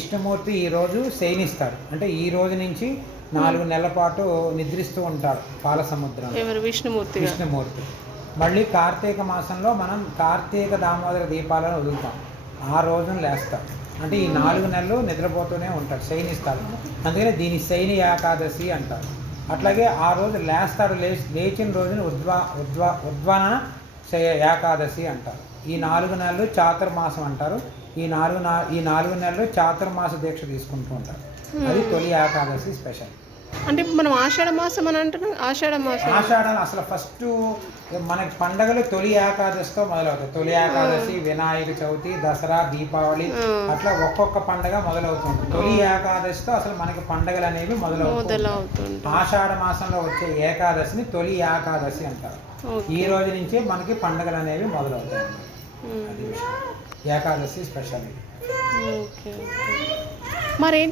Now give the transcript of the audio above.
విష్ణుమూర్తి ఈరోజు శయనిస్తాడు. అంటే ఈ రోజు నుంచి 4 నెలల పాటు నిద్రిస్తూ ఉంటాడు పాలసముద్రం. ఎవరు? విష్ణుమూర్తి. మళ్ళీ కార్తీక మాసంలో మనం కార్తీక దామోదర దీపాలను వదులుతాం. ఆ రోజున లేస్తాం. అంటే ఈ 4 నెలలు నిద్రపోతూనే ఉంటాడు, శయనిస్తాడు. అందుకని దీని శయని ఏకాదశి అంటారు. అట్లాగే ఆ రోజు లేస్తాడు, లేచిన రోజున ఉద్వాన ఏకాదశి అంటారు. ఈ 4 నెలలు చాతుర్మాసం అంటారు. ఈ 4 నెలలు చాతుర్మాస దీక్ష తీసుకుంటూ ఉంటారు. అది తొలి ఏకాదశి స్పెషల్. అంటే మనం ఆషాఢ మాసం అని అంటున్నాం. ఆషాఢం అసలు ఫస్ట్ మనకి పండగలు తొలి ఏకాదశితో మొదలవుతాయి. తొలి ఏకాదశి, వినాయక చవితి, దసరా, దీపావళి, అట్లా ఒక్కొక్క పండగ మొదలవుతుంది. తొలి ఏకాదశితో అసలు మనకి పండగలు అనేవి మొదలవుతాయి. ఆషాఢ మాసంలో వచ్చే ఏకాదశిని తొలి ఏకాదశి అంటారు. ఈ రోజు నుంచే మనకి పండగలు అనేవి మొదలవుతాయి. అది ఏకాదశి స్పెషల్. మరేంటి